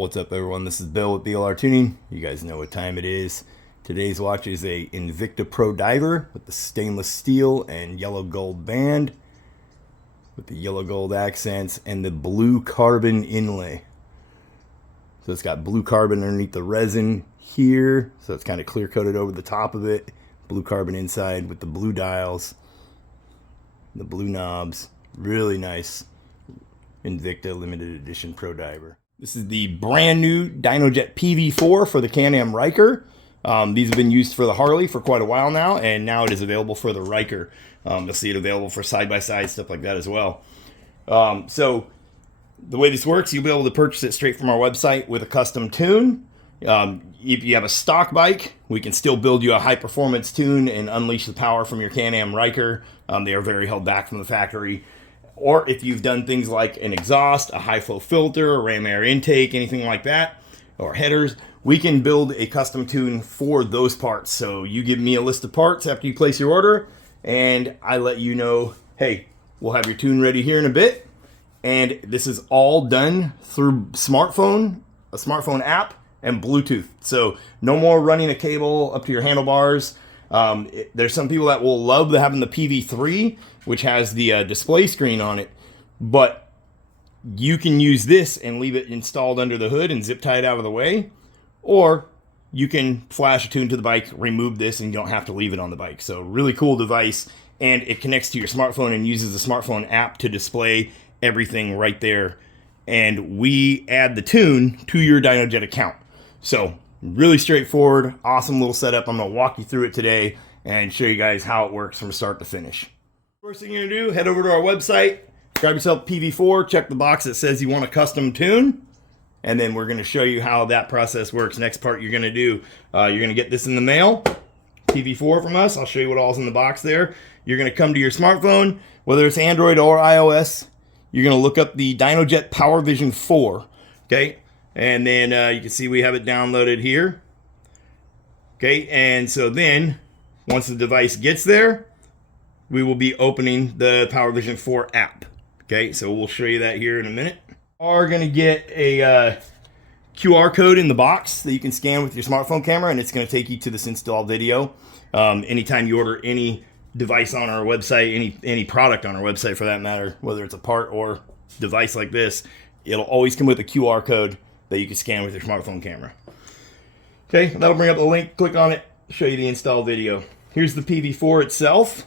What's up, everyone? This is Bill with BLR Tuning. You guys know what time it is. Today's watch is a Invicta Pro Diver with the stainless steel and yellow gold band with the yellow gold accents and the blue carbon inlay. So it's got blue carbon underneath the resin here, so it's kind of clear coated over the top of it. Blue carbon inside with the blue dials, the blue knobs. Really nice Invicta limited edition Pro Diver. This is the brand new DYNOJET PV4 for the Can-Am Ryker. These have been used for the Harley for quite a while now, and now it is available for the Ryker. You'll see it available for side-by-side, stuff like that as well. So the way this works, you'll be able to purchase it straight from our website with a custom tune. If you have a stock bike, we can still build you a high-performance tune and unleash the power from your Can-Am Ryker. They are very held back from the factory. Or if you've done things like an exhaust, a high-flow filter, a ram air intake, anything like that, or headers, we can build a custom tune for those parts. So you give me a list of parts after you place your order, and I let you know, hey, we'll have your tune ready here in a bit. And this is all done through smartphone, a smartphone app, and Bluetooth. So no more running a cable up to your handlebars. There's some people that will love having the PV3, which has the display screen on it, but you can use this and leave it installed under the hood and zip tie it out of the way, or you can flash a tune to the bike, remove this, and you don't have to leave it on the bike. So really cool device, and it connects to your smartphone and uses the smartphone app to display everything right there, and we add the tune to your DYNOJET account. So really straightforward, awesome little setup. I'm going to walk you through it today and show you guys how it works from start to finish. First thing you're going to do, head over to our website, grab yourself PV4, check the box that says you want a custom tune, and then we're going to show you how that process works. Next part you're going to do, you're going to get this in the mail, PV4 from us. I'll show you what all's in the box there. You're going to come to your smartphone, whether it's Android or iOS. You're going to look up the DYNOJET PowerVision 4, okay? And then you can see we have it downloaded here. Okay, and so then once the device gets there, we will be opening the PowerVision 4 app. Okay, so we'll show you that here in a minute. We're going to get a QR code in the box that you can scan with your smartphone camera, and it's going to take you to this install video. Anytime you order any device on our website, any product on our website for that matter, whether it's a part or device like this, it'll always come with a QR code that you can scan with your smartphone camera. Okay, that'll bring up the link. Click on it, show you the install video. Here's the PV4 itself.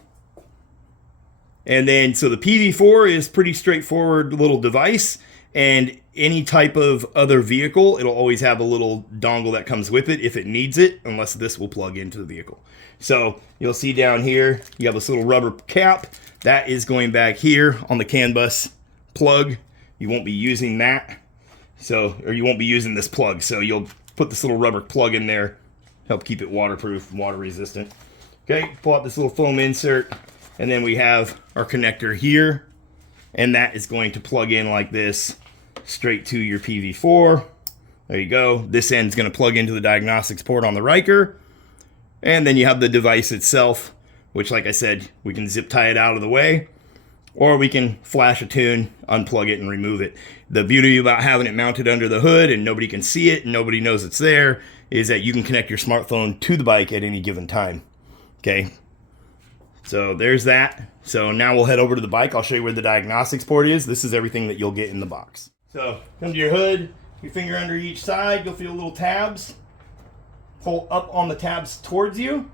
And then, so the PV4 is pretty straightforward little device, and any type of other vehicle, it'll always have a little dongle that comes with it if it needs it, unless this will plug into the vehicle. So you'll see down here, you have this little rubber cap. That is going back here on the CAN bus plug. You won't be using that. So, or you won't be using this plug. So you'll put this little rubber plug in there, help keep it waterproof and water resistant. Okay, pull out this little foam insert, and then we have our connector here, and that is going to plug in like this straight to your PV4. There you go. This end is going to plug into the diagnostics port on the Ryker, and then you have the device itself, which, like I said, we can zip tie it out of the way, or we can flash a tune, unplug it, and remove it. The beauty about having it mounted under the hood and nobody can see it and nobody knows it's there is that you can connect your smartphone to the bike at any given time. Okay, so there's that. So now we'll head over to the bike. I'll show you where the diagnostics port is. This is everything that you'll get in the box. So come to your hood, your finger under each side, you'll feel little tabs. Pull up on the tabs towards you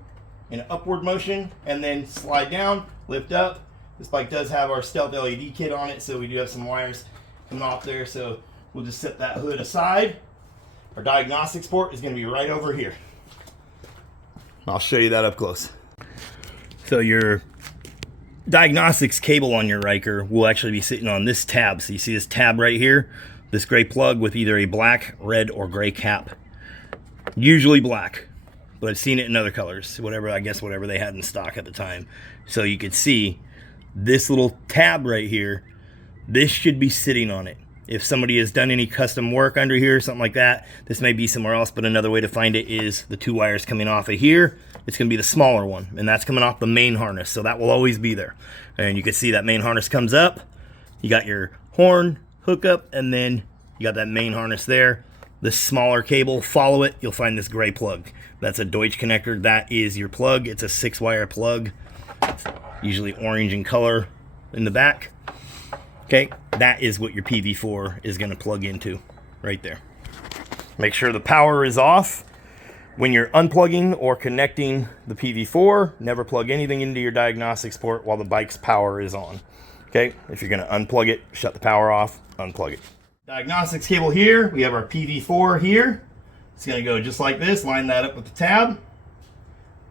in an upward motion, and then slide down, lift up. This bike does have our stealth LED kit on it, so we do have some wires coming off there, so we'll just set that hood aside. Our diagnostics port is going to be right over here. I'll show you that up close. So your diagnostics cable on your Ryker will actually be sitting on this tab. So you see this tab right here, this gray plug with either a black, red, or gray cap. Usually black, but I've seen it in other colors, whatever they had in stock at the time. So you can see this little tab right here, this should be sitting on it. If somebody has done any custom work under here, something like that, this may be somewhere else, but another way to find it is the two wires coming off of here. It's going to be the smaller one, and that's coming off the main harness, so that will always be there. And you can see that main harness comes up. You got your horn hookup, and then you got that main harness there. this smaller cable, follow it, you'll find this gray plug. That's a Deutsch connector. That is your plug. It's a 6-wire plug, usually orange in color in the back. Okay, that is what your PV4 is going to plug into right there. Make sure the power is off. When you're unplugging or connecting the PV4, never plug anything into your diagnostics port while the bike's power is on. Okay, if you're going to unplug it, shut the power off, unplug it. Diagnostics cable here, we have our PV4 here. It's going to go just like this, line that up with the tab.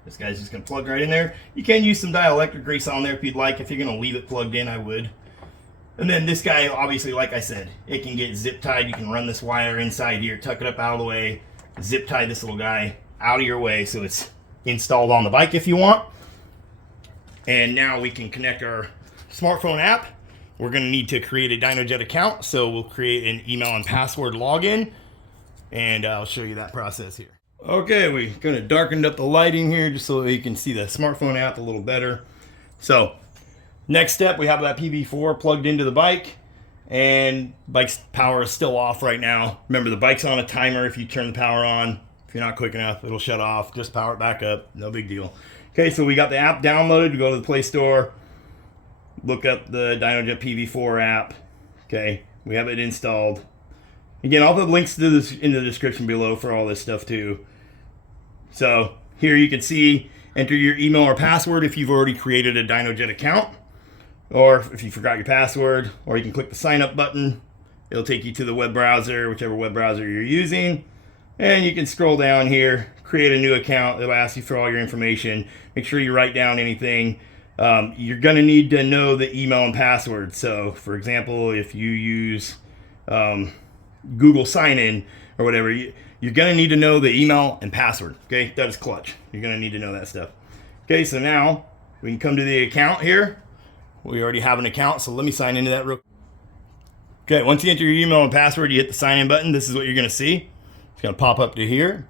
This guy's just going to plug right in there. You can use some dielectric grease on there if you'd like. If you're going to leave it plugged in, I would. And then this guy, obviously, like I said, it can get zip tied. You can run this wire inside here, tuck it up out of the way, zip tie this little guy out of your way so it's installed on the bike if you want. And now we can connect our smartphone app. We're going to need to create a DYNOJET account, so we'll create an email and password login, and I'll show you that process here. Okay, we kind of darkened up the lighting here just so you can see the smartphone app a little better. So next step, we have that PV4 plugged into the bike, and bike's power is still off right now. Remember, the bike's on a timer. If you turn the power on, if you're not quick enough, it'll shut off. Just power it back up, no big deal. Okay, so we got the app downloaded. We go to the Play Store, look up the DYNOJET PV4 app. Okay, we have it installed. Again, I'll put links to this in the description below for all this stuff too. So here you can see, enter your email or password if you've already created a DYNOJET account, or if you forgot your password, or you can click the sign up button. It'll take you to the web browser, whichever web browser you're using. And you can scroll down here, create a new account. It'll ask you for all your information. Make sure you write down anything. You're going to need to know the email and password. So, for example, if you use Google sign-in or whatever, you're going to need to know the email and password. Okay, that is clutch. You're going to need to know that stuff. Okay, so now we can come to the account here. We already have an account, so let me sign into that real quick. Okay, once you enter your email and password, you hit the sign-in button. This is what you're going to see. It's going to pop up to here.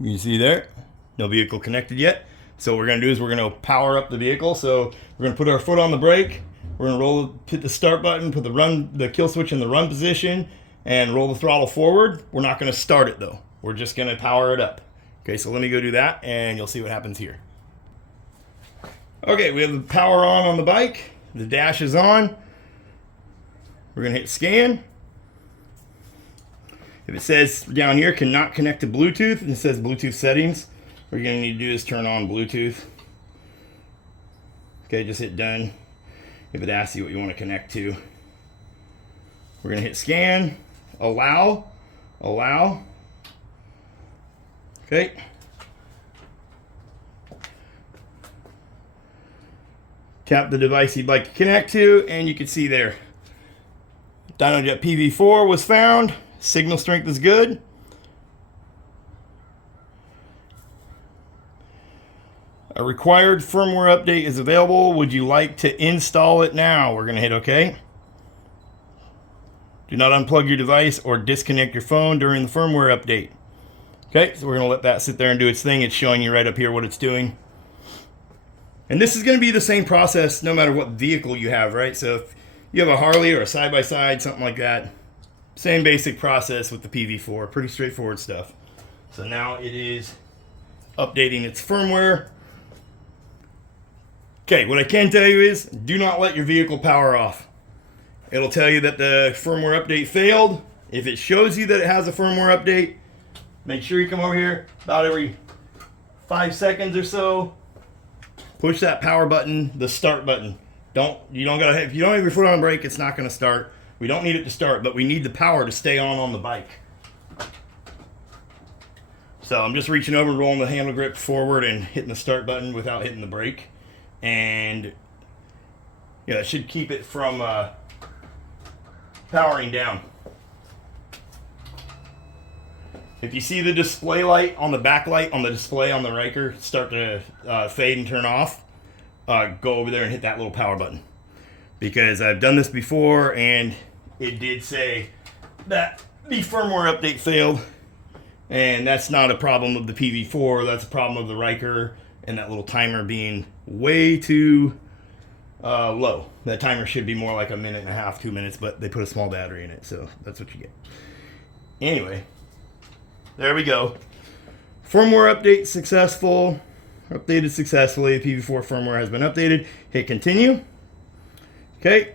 You can see there, no vehicle connected yet. So what we're going to do is we're going to power up the vehicle. So we're going to put our foot on the brake. We're going to hit the start button, put the kill switch in the run position, and roll the throttle forward. We're not going to start it though. We're just going to power it up. Okay, so let me go do that and you'll see what happens here. Okay, we have the power on the bike. The dash is on. We're going to hit scan. If it says down here, cannot connect to Bluetooth, and it says Bluetooth settings, what you're going to need to do is turn on Bluetooth. Okay, just hit done. If it asks you what you want to connect to. We're going to hit scan, allow. Okay. Tap the device you'd like to connect to, and you can see there, DYNOJET PV4 was found. Signal strength is good. A required firmware update is available. Would you like to install it now? We're going to hit OK. Do not unplug your device or disconnect your phone during the firmware update. Okay, so we're going to let that sit there and do its thing. It's showing you right up here what it's doing. And this is going to be the same process no matter what vehicle you have, right? So if you have a Harley or a side-by-side, something like that, same basic process with the PV4. Pretty straightforward stuff. So now it is updating its firmware. Okay, what I can tell you is do not let your vehicle power off. It'll tell you that the firmware update failed. If it shows you that it has a firmware update, make sure you come over here about every 5 seconds or so. Push that power button, the start button. If you don't have your foot on the brake, it's not going to start. We don't need it to start, but we need the power to stay on the bike. So I'm just reaching over and rolling the handle grip forward and hitting the start button without hitting the brake. And yeah, it should keep it from powering down. If you see the display light on the backlight on the display on the Ryker start to fade and turn off, go over there and hit that little power button. Because I've done this before and it did say that the firmware update failed, and that's not a problem of the PV4, that's a problem of the Ryker and that little timer being way too low. That timer should be more like 1.5 minutes, 2 minutes, but they put a small battery in it, so that's what you get. anyway, there we go. Firmware update successful. Updated successfully. The PV4 firmware has been updated. Hit continue. Okay.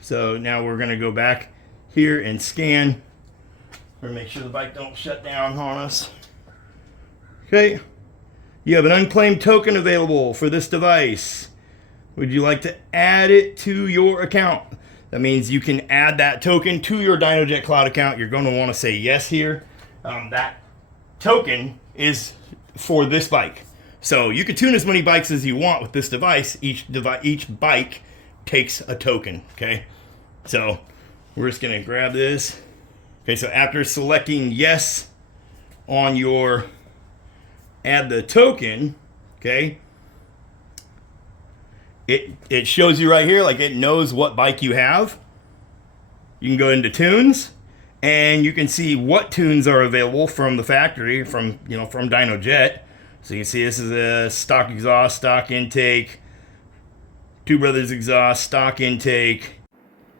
So now we're going to go back here and scan. Or make sure the bike don't shut down on us. Okay. You have an unclaimed token available for this device. Would you like to add it to your account? That means you can add that token to your DYNOJET Cloud account. You're going to want to say yes here. That token is for this bike. So you can tune as many bikes as you want with this device. Each bike takes a token, okay? So we're just going to grab this. Okay, so after selecting yes on your add the token, okay, it shows you right here, like it knows what bike you have. You can go into tunes, and you can see what tunes are available from the factory, from DYNOJET. So you can see this is a stock exhaust, stock intake, Two Brothers exhaust, stock intake.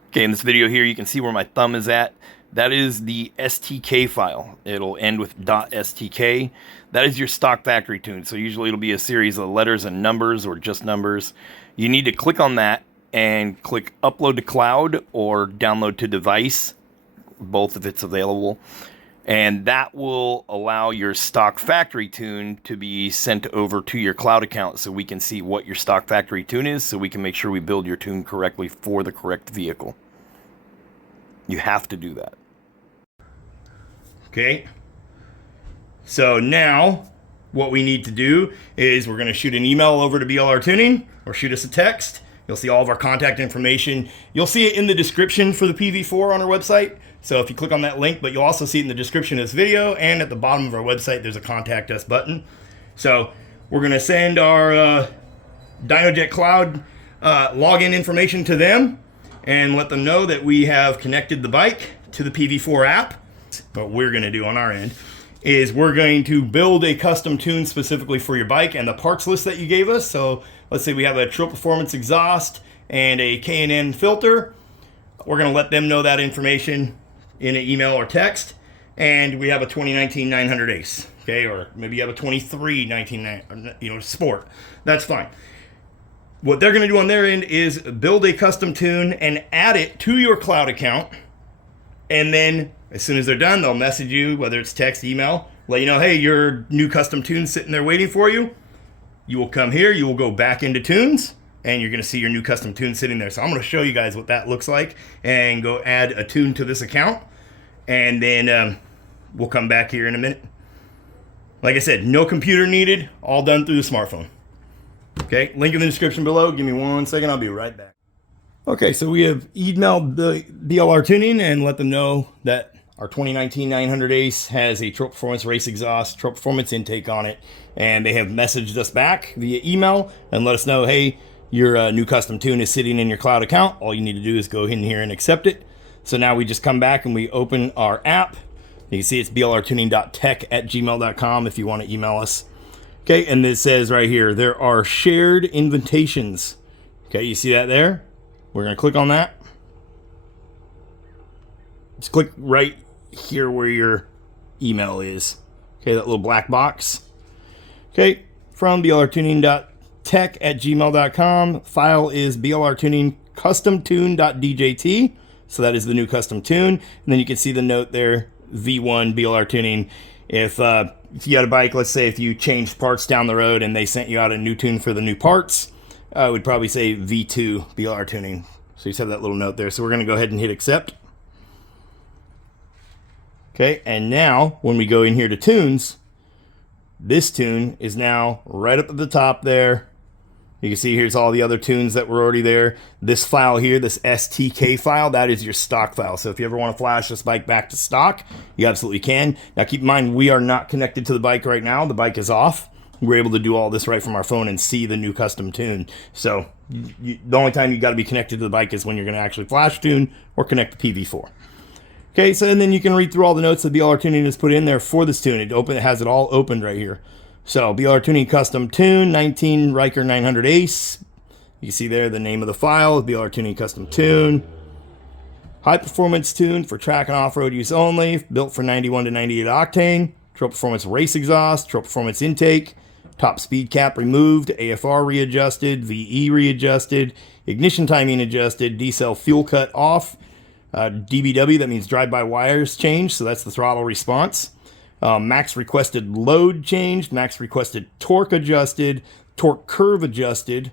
Okay, in this video here, you can see where my thumb is at. That is the STK file. It'll end with .stk. That is your stock factory tune. So usually it'll be a series of letters and numbers or just numbers. You need to click on that and click upload to cloud or download to device, both if it's available. And that will allow your stock factory tune to be sent over to your cloud account so we can see what your stock factory tune is, so we can make sure we build your tune correctly for the correct vehicle. You have to do that. Okay. So now what we need to do is we're going to shoot an email over to BLR Tuning or shoot us a text. You'll see all of our contact information. You'll see it in the description for the PV4 on our website. So if you click on that link, but you'll also see it in the description of this video, and at the bottom of our website, there's a contact us button. So we're going to send our DYNOJET Cloud login information to them and let them know that we have connected the bike to the PV4 app. What we're going to do on our end is we're going to build a custom tune specifically for your bike and the parts list that you gave us. So let's say we have a Trill Performance exhaust and a K&N filter. We're going to let them know that information in an email or text. And we have a 2019 900 Ace, okay? Or maybe you have a 23 19, Sport. That's fine. What they're going to do on their end is build a custom tune and add it to your cloud account. And then as soon as they're done, they'll message you, whether it's text, email, let you know, hey, your new custom tune's sitting there waiting for you. You will come here, you will go back into tunes, and you're going to see your new custom tune sitting there. So I'm going to show you guys what that looks like and go add a tune to this account. And then we'll come back here in a minute. Like I said, no computer needed, all done through the smartphone. Okay, link in the description below. Give me 1 second, I'll be right back. Okay, so we have emailed the BLR Tuning and let them know that our 2019 900 Ace has a Trill Performance race exhaust, Trill Performance intake on it, and they have messaged us back via email and let us know, hey, your new custom tune is sitting in your cloud account. All you need to do is go in here and accept it. So now we just come back and we open our app. You can see it's BLRTUNING.TECH@gmail.com if you want to email us. Okay, and it says right here, there are shared invitations. Okay, you see that there? We're going to click on that. Just click right here where your email is. Okay, that little black box. Okay, from BLRTUNING.TECH@gmail.com. File is BLRTUNING.CustomTune.djt. So that is the new custom tune. And then you can see the note there, V1 BLR Tuning. If you got a bike, let's say if you changed parts down the road and they sent you out a new tune for the new parts, I would probably say V2 BLR Tuning. So you just have that little note there. So we're going to go ahead and hit accept. Okay, and now when we go in here to tunes, this tune is now right up at the top there. You can see here's all the other tunes that were already there. This file here, this STK file, that is your stock file. So if you ever want to flash this bike back to stock, you absolutely can. Now keep in mind, we are not connected to the bike right now. The bike is off. We're able to do all this right from our phone and see the new custom tune. So the only time you got to be connected to the bike is when you're going to actually flash tune or connect the PV4. Okay, so and then you can read through all the notes that BLR Tuning has put in there for this tune. It has it all opened right here. So BLR Tuning custom tune, 19 Ryker 900 Ace. You see there the name of the file, BLR Tuning custom tune. High performance tune for track and off-road use only, built for 91 to 98 octane. Trail performance race exhaust, trail performance intake, top speed cap removed, AFR readjusted, VE readjusted, ignition timing adjusted, D-cell fuel cut off, DBW, that means drive-by-wires changed, so that's the throttle response. Max requested load changed, max requested torque adjusted, torque curve adjusted.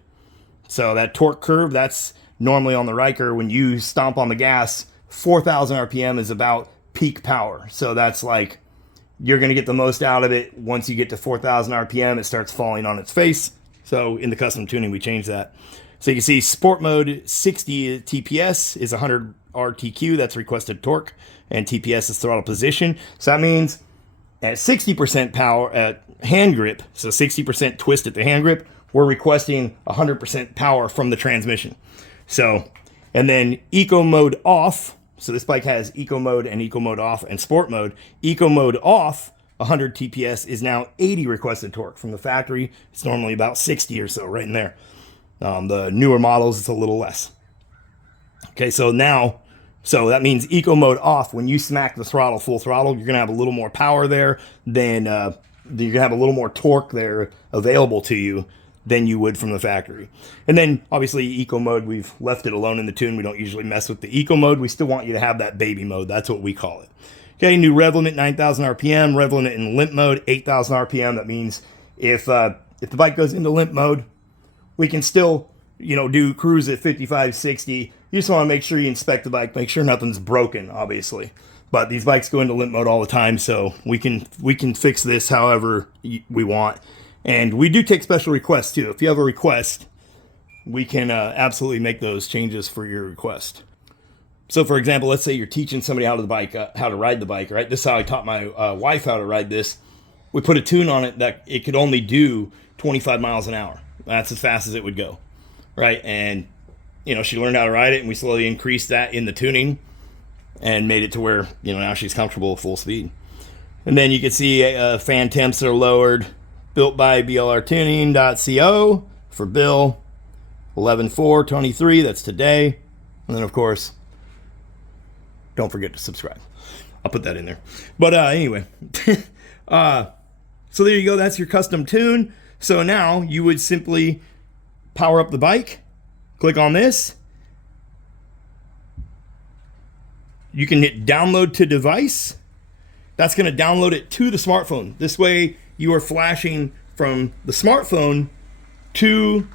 So that torque curve, that's normally on the Ryker, when you stomp on the gas, 4,000 RPM is about peak power. So that's like, you're going to get the most out of it. Once you get to 4,000 RPM, it starts falling on its face. So in the custom tuning, we changed that. So you can see sport mode 60 TPS is 100 RTQ, that's requested torque, and TPS is throttle position. So that means at 60% power at hand grip, so 60% twist at the hand grip, we're requesting 100% power from the transmission. So, and then eco mode off. So this bike has eco mode and eco mode off and sport mode. Eco mode off, 100 TPS is now 80 requested torque from the factory. It's normally about 60 or so, right in there. The newer models, it's a little less. Okay, so now, so that means eco mode off. When you smack the throttle, full throttle, you're gonna have a little more power there than, you're gonna have a little more torque there available to you than you would from the factory. And then obviously eco mode, we've left it alone in the tune. We don't usually mess with the eco mode. We still want you to have that baby mode. That's what we call it. Okay, new rev limit 9,000 RPM, rev limit in limp mode 8,000 RPM. That means if the bike goes into limp mode, we can still, you know, do cruise at 55, 60. You just want to make sure you inspect the bike, make sure nothing's broken, obviously. But these bikes go into limp mode all the time, so we can fix this however we want. And we do take special requests too. If you have a request, we can absolutely make those changes for your request. So for example, let's say you're teaching somebody how to ride the bike, right? This is how I taught my wife how to ride this. We put a tune on it that it could only do 25 miles an hour. That's as fast as it would go, right? And, you know, she learned how to ride it, and we slowly increased that in the tuning and made it to where, you know, now she's comfortable at full speed. And then you can see fan temps are lowered. Built by BLRTUNING.TECH for Bill 11/4/23. That's today. And then, of course, don't forget to subscribe. I'll put that in there. But anyway, so there you go. That's your custom tune. So now you would simply power up the bike, click on this. You can hit download to device. That's going to download it to the smartphone. This way you are flashing from the smartphone to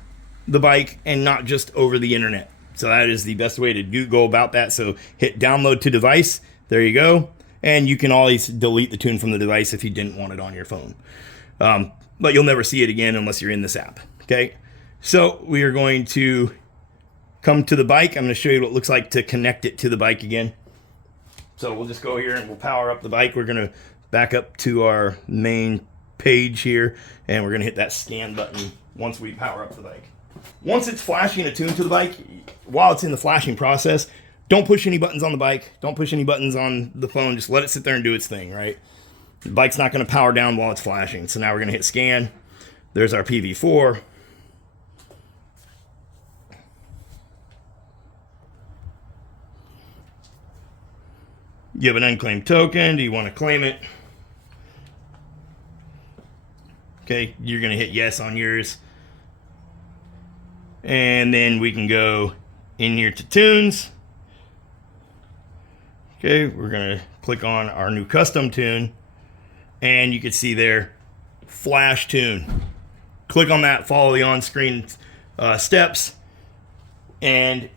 the bike and not just over the internet. So that is the best way to go about that. So hit download to device. There you go. And you can always delete the tune from the device if you didn't want it on your phone. But you'll never see it again unless you're in this app. Okay. So we are going to come to the bike. I'm going to show you what it looks like to connect it to the bike again. So we'll just go here and we'll power up the bike. We're going to back up to our main page here, and we're going to hit that scan button once we power up the bike. Once it's flashing a tune to the bike, while it's in the flashing process, don't push any buttons on the bike. Don't push any buttons on the phone. Just let it sit there and do its thing, right? The bike's not going to power down while it's flashing. So now we're going to hit scan. There's our PV4. You have an unclaimed token. Do you want to claim it? Okay, you're going to hit yes on yours. And then we can go in here to tunes. Okay, we're going to click on our new custom tune. And you can see there, flash tune. Click on that, follow the on-screen steps, and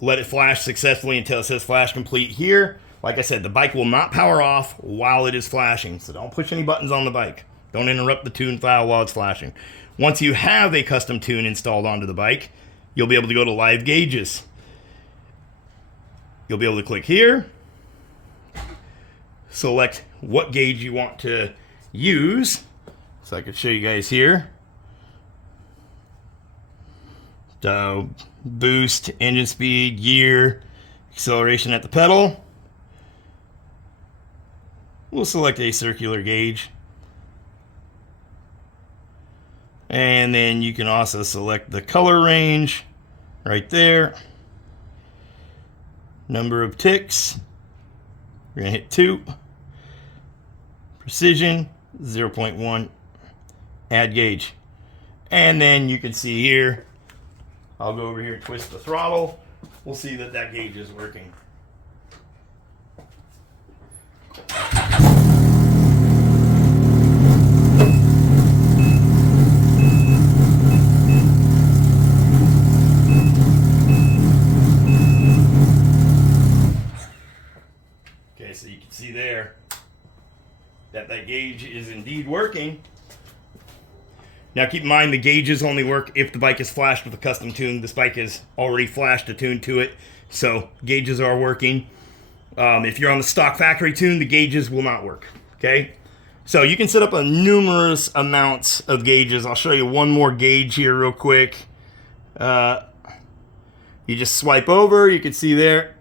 let it flash successfully until it says flash complete here. Like I said, the bike will not power off while it is flashing, so don't push any buttons on the bike. Don't interrupt the tune file while it's flashing. Once you have a custom tune installed onto the bike, you'll be able to go to live gauges. You'll be able to click here, select what gauge you want to use. So I could show you guys here. So boost, engine speed, gear, acceleration at the pedal. We'll select a circular gauge. And then you can also select the color range right there. Number of ticks, we're going to hit 2. Precision, 0.1. Add gauge. And then you can see here, I'll go over here and twist the throttle. We'll see that that gauge is working. Okay, so you can see there that that gauge is indeed working. Now keep in mind the gauges only work if the bike is flashed with a custom tune. This bike is already flashed a tune to it, so gauges are working. If you're on the stock factory tune, the gauges will not work. Okay, so you can set up a numerous amounts of gauges. I'll show you one more gauge here real quick. You just swipe over, you can see there.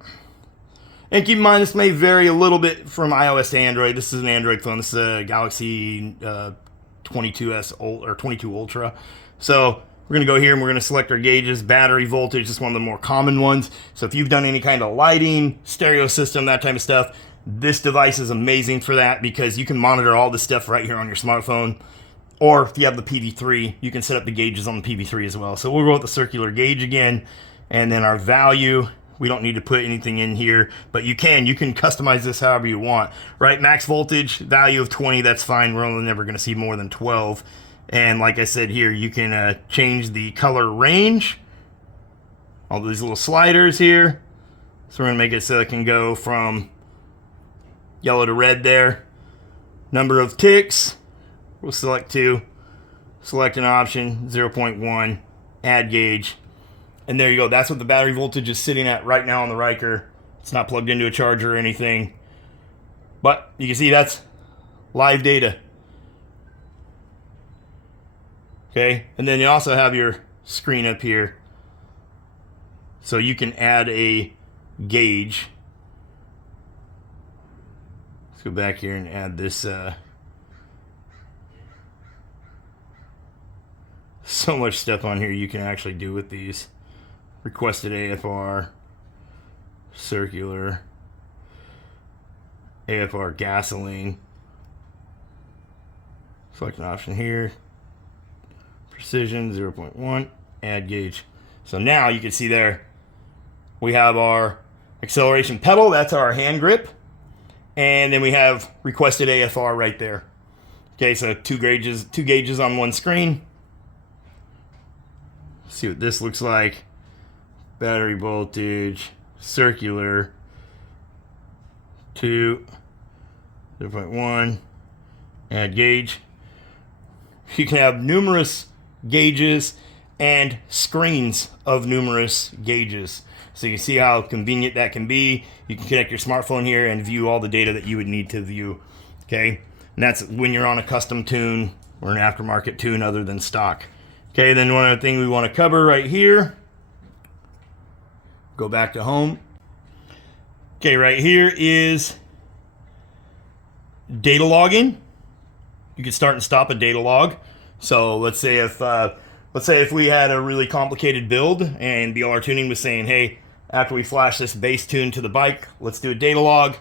And keep in mind, this may vary a little bit from iOS to Android. This is an Android phone. This is a Galaxy 22s or 22 Ultra. So we're going to go here and we're going to select our gauges. Battery voltage is one of the more common ones. So if you've done any kind of lighting, stereo system, that type of stuff, this device is amazing for that because you can monitor all this stuff right here on your smartphone. Or if you have the PV3, you can set up the gauges on the PV3 as well. So we'll go with the circular gauge again, and then our value. We don't need to put anything in here, but you can customize this however you want, right? Max voltage, value of 20, that's fine. We're only never going to see more than 12. And like I said here, you can change the color range. All these little sliders here. So we're going to make it so it can go from yellow to red there. Number of ticks, we'll select 2. Select an option, 0.1, add gauge. And there you go. That's what the battery voltage is sitting at right now on the Ryker. It's not plugged into a charger or anything. But you can see that's live data. Okay. And then you also have your screen up here. So you can add a gauge. Let's go back here and add this. So much stuff on here you can actually do with these. Requested AFR, circular, AFR gasoline. Select an option here. Precision 0.1, add gauge. So now you can see there we have our acceleration pedal, that's our hand grip. And then we have requested AFR right there. Okay, so two gauges on one screen. See what this looks like. Battery voltage, circular, 2, 0.1, add gauge. You can have numerous gauges and screens of numerous gauges. So you can see how convenient that can be. You can connect your smartphone here and view all the data that you would need to view. Okay, and that's when you're on a custom tune or an aftermarket tune other than stock. Okay, then one other thing we want to cover right here. Go back to home. Okay, right here is data logging. You can start and stop a data log. So let's say if we had a really complicated build and BLR Tuning was saying, hey, after we flash this base tune to the bike, let's do a data log,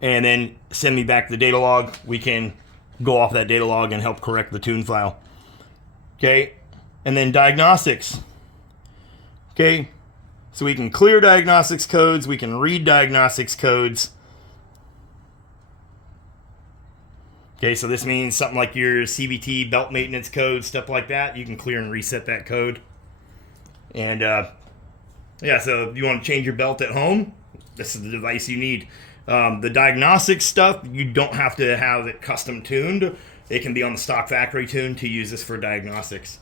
and then send me back the data log. We can go off that data log and help correct the tune file. Okay, and then diagnostics. Okay. So we can clear diagnostics codes, we can read diagnostics codes. Okay, so this means something like your CVT belt maintenance code, stuff like that. You can clear and reset that code. And yeah, so if you want to change your belt at home, this is the device you need. The diagnostics stuff, you don't have to have it custom tuned. It can be on the stock factory tune to use this for diagnostics.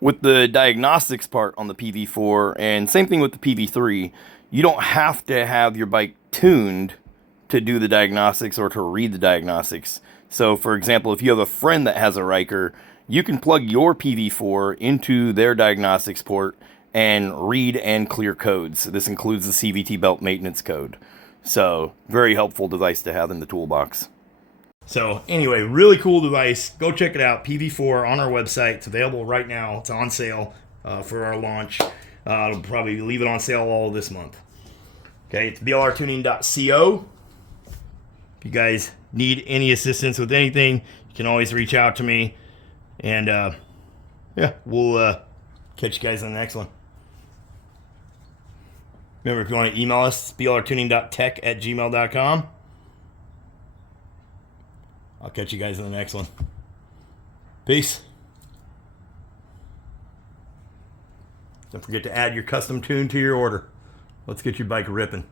With the diagnostics part on the PV4, and same thing with the PV3, you don't have to have your bike tuned to do the diagnostics or to read the diagnostics. So for example, if you have a friend that has a Ryker, you can plug your PV4 into their diagnostics port and read and clear codes. This includes the CVT belt maintenance code. So very helpful device to have in the toolbox. So anyway, really cool device. Go check it out. PV4 on our website. It's available right now. It's on sale for our launch. I'll probably leave it on sale all this month. Okay, it's BLRTUNING.TECH. If you guys need any assistance with anything, you can always reach out to me. And yeah, we'll catch you guys on the next one. Remember, if you want to email us, BLRTUNING.TECH@gmail.com. I'll catch you guys in the next one. Peace. Don't forget to add your custom tune to your order. Let's get your bike ripping.